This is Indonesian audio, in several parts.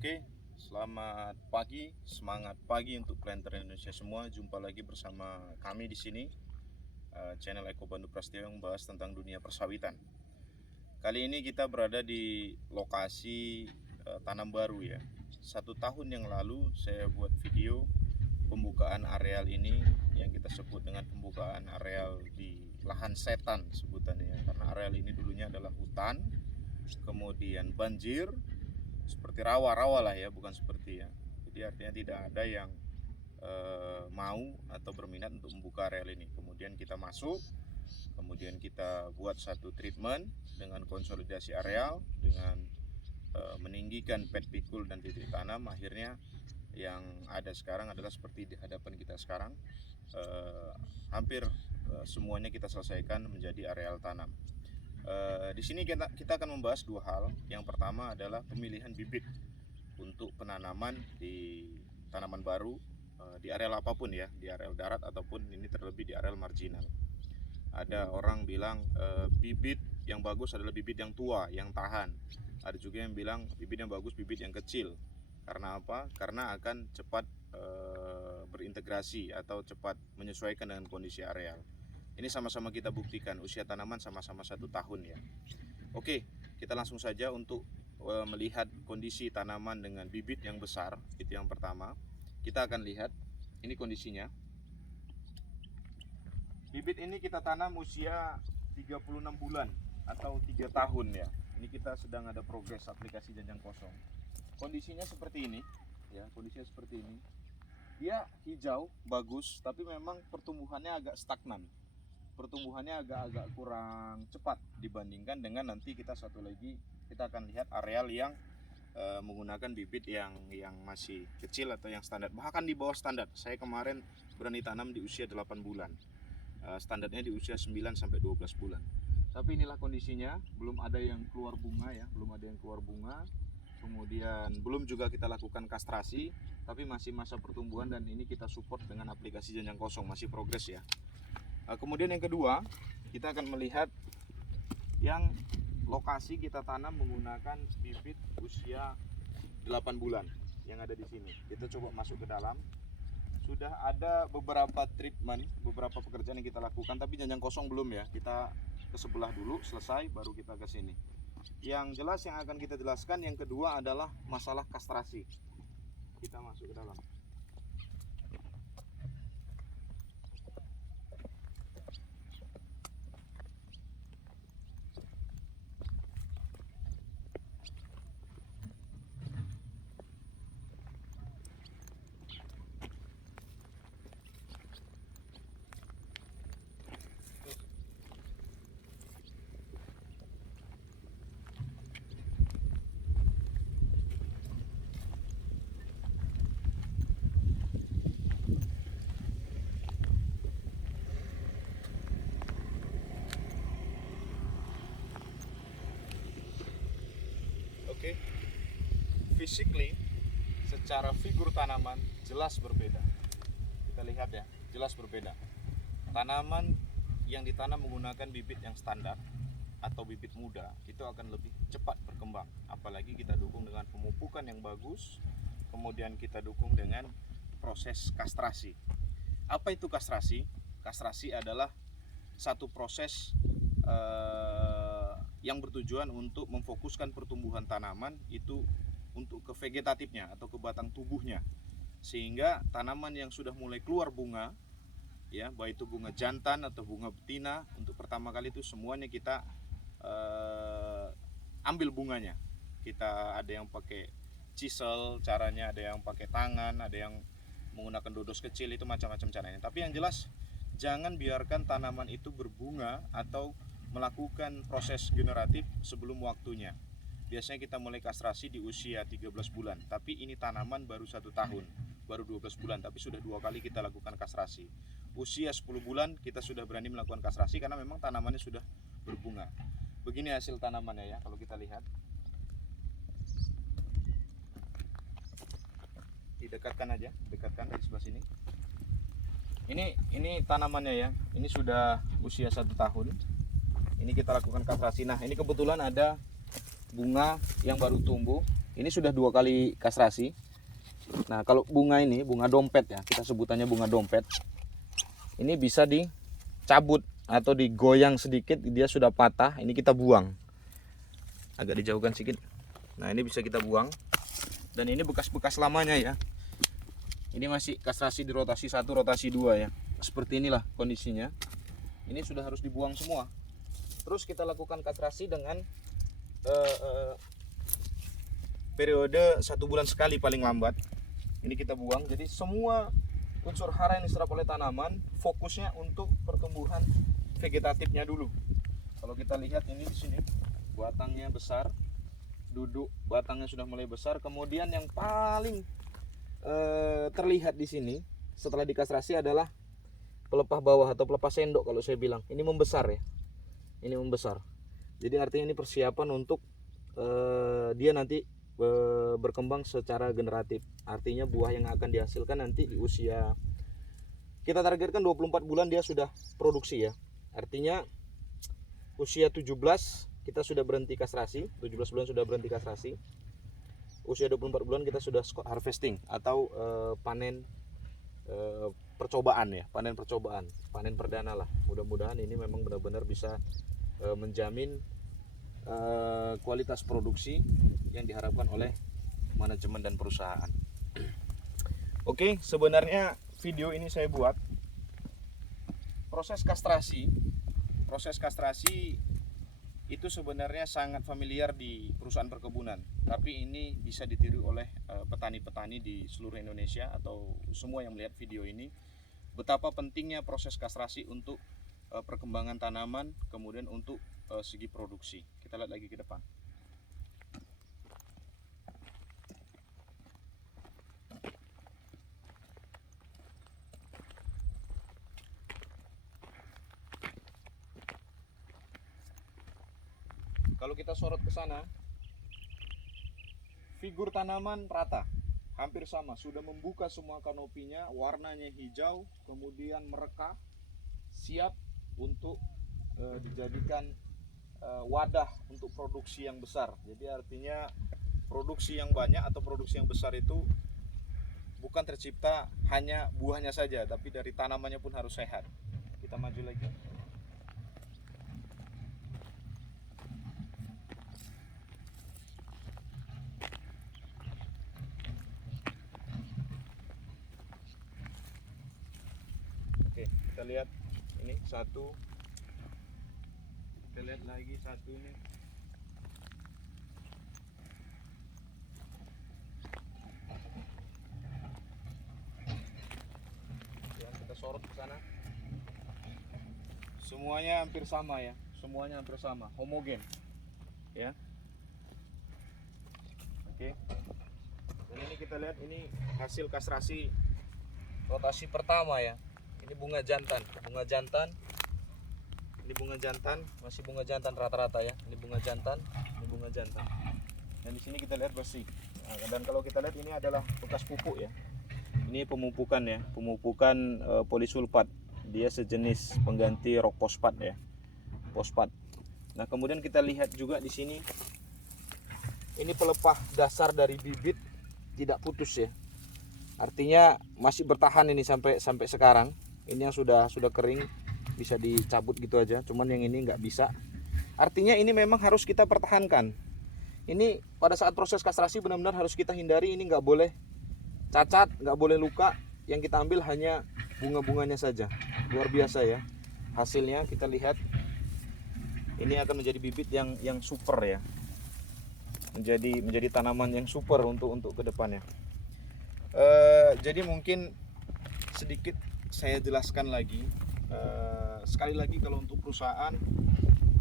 Oke, selamat pagi, semangat pagi untuk planter Indonesia semua. Jumpa lagi bersama kami di sini, channel Eko Bandu Prasetyo yang membahas tentang dunia persawitan. Kali ini kita berada di lokasi tanam baru ya. 1 tahun yang lalu saya buat video pembukaan areal ini yang kita sebut dengan pembukaan areal di lahan setan sebutannya ya. Karena areal ini dulunya adalah hutan, kemudian banjir, seperti rawa-rawa lah ya, bukan seperti ya. Jadi artinya tidak ada yang mau atau berminat untuk membuka areal ini. Kemudian kita masuk, kemudian kita buat satu treatment dengan konsolidasi areal, dengan meninggikan pet pikul dan titik tanam. Akhirnya yang ada sekarang adalah seperti di hadapan kita sekarang. Hampir semuanya kita selesaikan menjadi areal tanam. Di sini kita akan membahas 2 hal. Yang pertama adalah pemilihan bibit untuk penanaman di tanaman baru di areal apapun ya, di areal darat ataupun ini terlebih di areal marginal. Ada orang bilang bibit yang bagus adalah bibit yang tua, yang tahan. Ada juga yang bilang bibit yang bagus bibit yang kecil. Karena apa? Karena akan cepat berintegrasi atau cepat menyesuaikan dengan kondisi areal. Ini sama-sama kita buktikan, usia tanaman sama-sama 1 tahun ya. Oke, kita langsung saja untuk melihat kondisi tanaman dengan bibit yang besar. Itu yang pertama. Kita akan lihat ini kondisinya. Bibit ini kita tanam usia 36 bulan atau 3 tahun ya. Ini kita sedang ada progres aplikasi janjang kosong. Kondisinya seperti ini ya, kondisinya seperti ini. Dia hijau, bagus, tapi memang pertumbuhannya agak stagnan. Pertumbuhannya agak-agak kurang cepat dibandingkan dengan nanti kita satu lagi, kita akan lihat areal yang menggunakan bibit yang masih kecil atau yang standar, bahkan di bawah standar. Saya kemarin berani tanam di usia 8 bulan, standarnya di usia 9 sampai 12 bulan. Tapi inilah kondisinya, belum ada yang keluar bunga ya, belum ada yang keluar bunga. Kemudian belum juga kita lakukan kastrasi, tapi masih masa pertumbuhan dan ini kita support dengan aplikasi janjang kosong, masih progres ya. Kemudian yang kedua, kita akan melihat yang lokasi kita tanam menggunakan bibit usia 8 bulan yang ada di sini. Kita coba masuk ke dalam. Sudah ada beberapa treatment, beberapa pekerjaan yang kita lakukan, tapi janjang kosong belum ya. Kita ke sebelah dulu, selesai baru kita ke sini. Yang jelas yang akan kita jelaskan yang kedua adalah masalah kastrasi. Kita masuk ke dalam. Oke, physically, secara figur tanaman jelas berbeda. Kita lihat ya, jelas berbeda. Tanaman yang ditanam menggunakan bibit yang standar atau bibit muda itu akan lebih cepat berkembang. Apalagi kita dukung dengan pemupukan yang bagus, kemudian kita dukung dengan proses kastrasi. Apa itu kastrasi? Kastrasi adalah satu proses yang bertujuan untuk memfokuskan pertumbuhan tanaman itu untuk ke vegetatifnya atau ke batang tubuhnya, sehingga tanaman yang sudah mulai keluar bunga ya, baik itu bunga jantan atau bunga betina, untuk pertama kali itu semuanya kita ambil bunganya. Kita ada yang pakai chisel caranya, ada yang pakai tangan, ada yang menggunakan dodos kecil, itu macam-macam caranya. Tapi yang jelas jangan biarkan tanaman itu berbunga atau melakukan proses generatif sebelum waktunya. Biasanya kita mulai kastrasi di usia 13 bulan, tapi ini tanaman baru 1 tahun, baru 12 bulan, tapi sudah 2 kali kita lakukan kastrasi. Usia 10 bulan kita sudah berani melakukan kastrasi karena memang tanamannya sudah berbunga. Begini hasil tanamannya ya, kalau kita lihat. Didekatkan aja, dekatkan dari sebelah sini. Ini tanamannya ya, ini sudah usia 1 tahun. Ini kita lakukan kastrasi. Nah, ini kebetulan ada bunga yang baru tumbuh. Ini sudah 2 kali kastrasi. Nah, kalau bunga ini, bunga dompet ya, kita sebutannya bunga dompet. Ini bisa dicabut atau digoyang sedikit, dia sudah patah, ini kita buang. Agak dijauhkan sedikit. Nah, ini bisa kita buang. Dan ini bekas-bekas lamanya ya. Ini masih kastrasi di rotasi 1, rotasi 2 ya. Seperti inilah kondisinya. Ini sudah harus dibuang semua. Terus kita lakukan kastrasi dengan periode 1 bulan sekali paling lambat. Ini kita buang. Jadi semua unsur hara yang diserap oleh tanaman fokusnya untuk pertumbuhan vegetatifnya dulu. Kalau kita lihat ini di sini batangnya besar, duduk batangnya sudah mulai besar. Kemudian yang paling terlihat di sini setelah dikastrasi adalah pelepah bawah atau pelepah sendok kalau saya bilang. Ini membesar ya. Ini membesar. Jadi artinya ini persiapan untuk dia nanti berkembang secara generatif. Artinya buah yang akan dihasilkan nanti di usia, kita targetkan 24 bulan dia sudah produksi ya. Artinya usia 17 kita sudah berhenti kastrasi, 17 bulan sudah berhenti kastrasi. Usia 24 bulan kita sudah harvesting atau panen percobaan ya, panen percobaan, panen perdana lah. Mudah-mudahan ini memang benar-benar bisa menjamin kualitas produksi yang diharapkan oleh manajemen dan perusahaan. Oke, sebenarnya video ini saya buat proses kastrasi itu sebenarnya sangat familiar di perusahaan perkebunan, tapi ini bisa ditiru oleh petani-petani di seluruh Indonesia atau semua yang melihat video ini, betapa pentingnya proses kastrasi untuk perkembangan tanaman, kemudian untuk segi produksi. Kita lihat lagi ke depan. Kalau kita sorot ke sana, figur tanaman rata, hampir sama, sudah membuka semua kanopinya, warnanya hijau, kemudian mereka siap untuk dijadikan wadah untuk produksi yang besar. Jadi artinya produksi yang banyak atau produksi yang besar itu bukan tercipta hanya buahnya saja, tapi dari tanamannya pun harus sehat. Kita maju lagi. Oke, kita lihat ini satu. Kita lihat lagi satu ini. Ya, kita sorot ke sana. Semuanya hampir sama ya. Semuanya hampir sama, homogen. Ya. Oke. Dan ini kita lihat ini hasil kastrasi rotasi pertama ya. Ini bunga jantan, ini bunga jantan, masih bunga jantan rata-rata ya. Ini bunga jantan, ini bunga jantan. Dan di sini kita lihat bersih. Nah, dan kalau kita lihat ini adalah bekas pupuk ya. Ini pemupukan ya, pemupukan polisulfat. Dia sejenis pengganti rok fosfat ya, fosfat. Nah kemudian kita lihat juga di sini, ini pelepah dasar dari bibit tidak putus ya. Artinya masih bertahan ini sampai sekarang. Ini yang sudah kering bisa dicabut gitu aja, cuman yang ini nggak bisa. Artinya ini memang harus kita pertahankan. Ini pada saat proses kastrasi benar-benar harus kita hindari, ini nggak boleh cacat, nggak boleh luka. Yang kita ambil hanya bunga-bunganya saja. Luar biasa ya hasilnya. Kita lihat ini akan menjadi bibit yang super ya, menjadi tanaman yang super untuk kedepannya. Jadi mungkin sedikit saya jelaskan lagi. Sekali lagi, kalau untuk perusahaan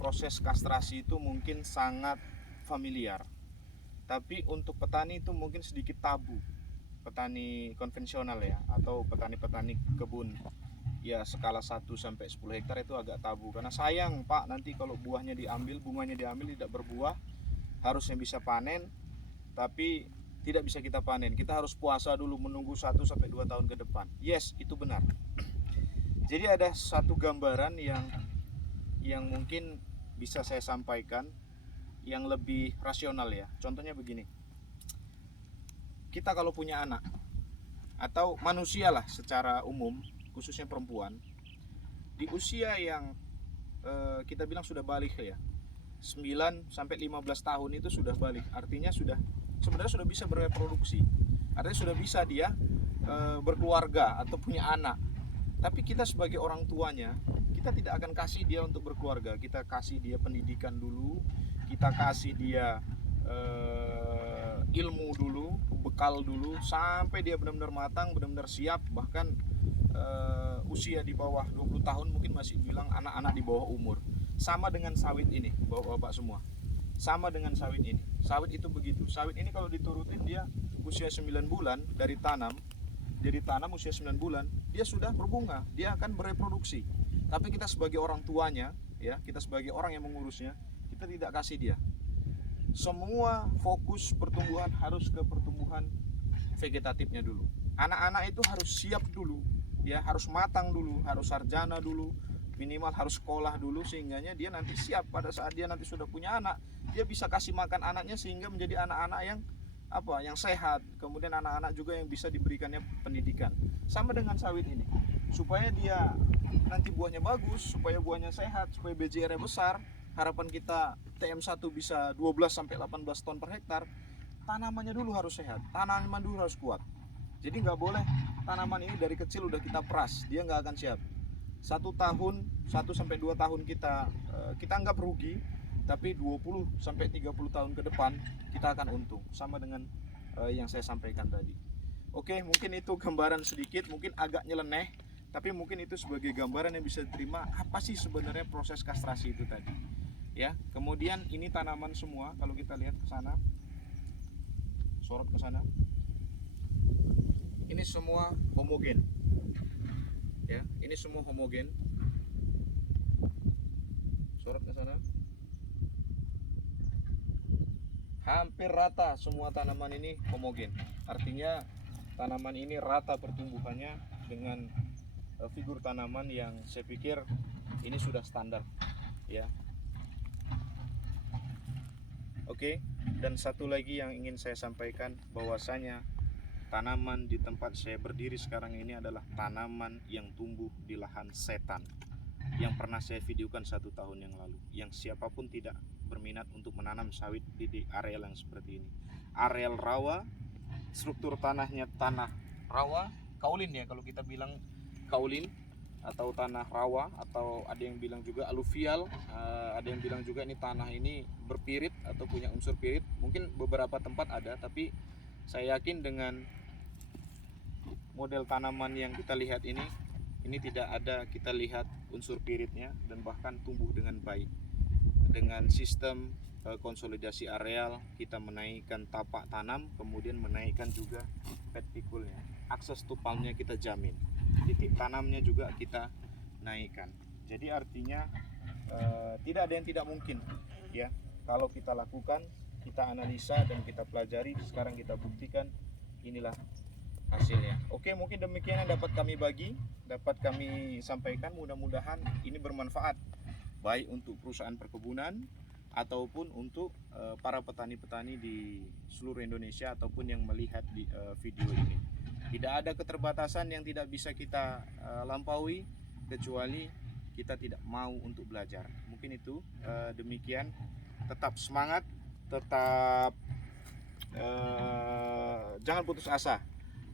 proses kastrasi itu mungkin sangat familiar, tapi untuk petani itu mungkin sedikit tabu. Petani konvensional ya, atau petani-petani kebun ya skala 1 sampai 10 hektar itu agak tabu, karena sayang Pak, nanti kalau buahnya diambil, bunganya diambil tidak berbuah. Harusnya bisa panen tapi tidak bisa kita panen. Kita harus puasa dulu, menunggu 1 sampai 2 tahun ke depan. Yes, itu benar. Jadi ada satu gambaran yang mungkin bisa saya sampaikan yang lebih rasional ya. Contohnya begini. kita kalau punya anak atau manusia lah secara umum, khususnya perempuan, di usia yang kita bilang sudah balik ya, 9 sampai 15 tahun itu sudah balik. Artinya sebenarnya sudah bisa bereproduksi. Artinya sudah bisa dia berkeluarga atau punya anak. Tapi kita sebagai orang tuanya, kita tidak akan kasih dia untuk berkeluarga. Kita kasih dia pendidikan dulu, kita kasih dia ilmu dulu, bekal dulu, sampai dia benar-benar matang, benar-benar siap. Bahkan usia di bawah 20 tahun mungkin masih bilang anak-anak di bawah umur. Sama dengan sawit ini, bapak-bapak semua. Sama dengan sawit ini. Sawit itu begitu. Sawit ini kalau diturutin dia usia 9 bulan dari tanam, usia 9 bulan, dia sudah berbunga, dia akan bereproduksi. Tapi kita sebagai orang tuanya, ya, kita sebagai orang yang mengurusnya, kita tidak kasih dia. Semua fokus pertumbuhan harus ke pertumbuhan vegetatifnya dulu. Anak-anak itu harus siap dulu, ya, harus matang dulu, harus sarjana dulu, minimal harus sekolah dulu, sehingga dia nanti siap pada saat dia nanti sudah punya anak, dia bisa kasih makan anaknya sehingga menjadi anak-anak yang sehat. Kemudian anak-anak juga yang bisa diberikannya pendidikan. Sama dengan sawit ini, supaya dia nanti buahnya bagus, supaya buahnya sehat, supaya BJR-nya besar, harapan kita TM1 bisa 12 sampai 18 ton per hektar, tanamannya dulu harus sehat, tanaman dulu harus kuat. Jadi nggak boleh tanaman ini dari kecil udah kita peras, dia nggak akan siap. 1 sampai 2 tahun kita anggap rugi, tapi 20 sampai 30 tahun ke depan kita akan untung. Sama dengan yang saya sampaikan tadi. Oke, mungkin itu gambaran sedikit, mungkin agak nyeleneh, tapi mungkin itu sebagai gambaran yang bisa diterima apa sih sebenarnya proses kastrasi itu tadi. Ya, kemudian ini tanaman semua, kalau kita lihat ke sana, sorot ke sana, ini semua homogen. Ya, ini semua homogen. Sorot ke sana. Hampir rata semua tanaman ini homogen. Artinya tanaman ini rata pertumbuhannya dengan figur tanaman yang saya pikir ini sudah standar, ya. Oke, dan satu lagi yang ingin saya sampaikan, bahwasanya tanaman di tempat saya berdiri sekarang ini adalah tanaman yang tumbuh di lahan setan yang pernah saya videokan 1 tahun yang lalu. Yang siapapun tidak berminat untuk menanam sawit di areal yang seperti ini, areal rawa, struktur tanahnya tanah rawa, kaulin ya, kalau kita bilang kaulin atau tanah rawa, atau ada yang bilang juga aluvial, ada yang bilang juga ini tanah ini berpirit atau punya unsur pirit. Mungkin beberapa tempat ada, tapi saya yakin dengan model tanaman yang kita lihat ini tidak ada kita lihat unsur piritnya, dan bahkan tumbuh dengan baik. Dengan sistem konsolidasi areal, kita menaikkan tapak tanam, kemudian menaikkan juga petikulnya, akses tupalnya kita jamin, titik tanamnya juga kita naikkan. Jadi artinya tidak ada yang tidak mungkin, ya, kalau kita lakukan, kita analisa dan kita pelajari. Sekarang kita buktikan, inilah hasilnya. Oke, mungkin demikian yang dapat kami sampaikan. Mudah-mudahan ini bermanfaat, baik untuk perusahaan perkebunan ataupun untuk para petani-petani di seluruh Indonesia ataupun yang melihat di video ini. Tidak ada keterbatasan yang tidak bisa kita lampaui, kecuali kita tidak mau untuk belajar. Mungkin itu demikian. Tetap semangat, tetap jangan putus asa.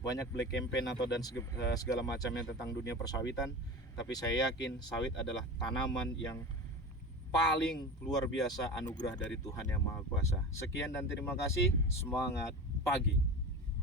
Banyak black campaign dan segala macamnya tentang dunia persawitan, tapi saya yakin sawit adalah tanaman yang paling luar biasa anugerah dari Tuhan Yang Maha Kuasa. Sekian dan terima kasih. Semangat pagi.